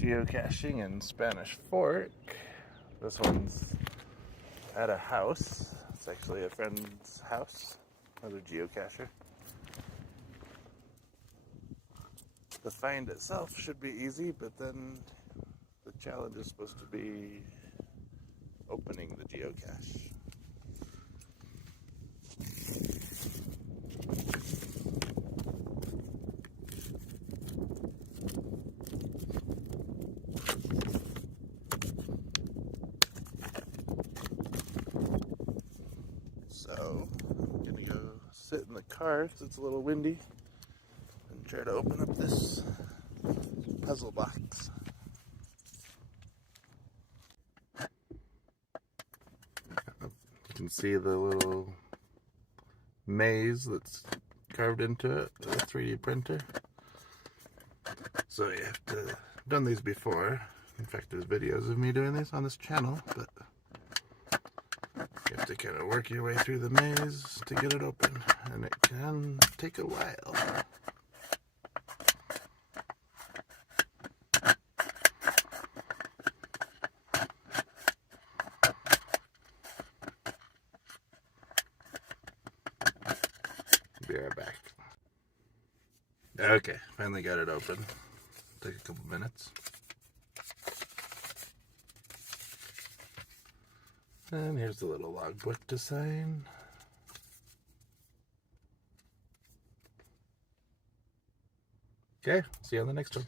Geocaching in Spanish Fork. This one's at a house. It's actually a friend's house, another geocacher. The find itself should be easy, but then the challenge is supposed to be opening the geocache. So I'm gonna go sit in the car because it's a little windy and try to open up this puzzle box. You can see the little maze that's carved into it with a 3D printer. So you have to done these before. In fact, there's videos of me doing these on this channel, but you have to kind of work your way through the maze to get it open, and it can take a while. Be right back. Okay, finally got it open. Take a couple minutes. And here's the little logbook to sign. Okay, see you on the next one.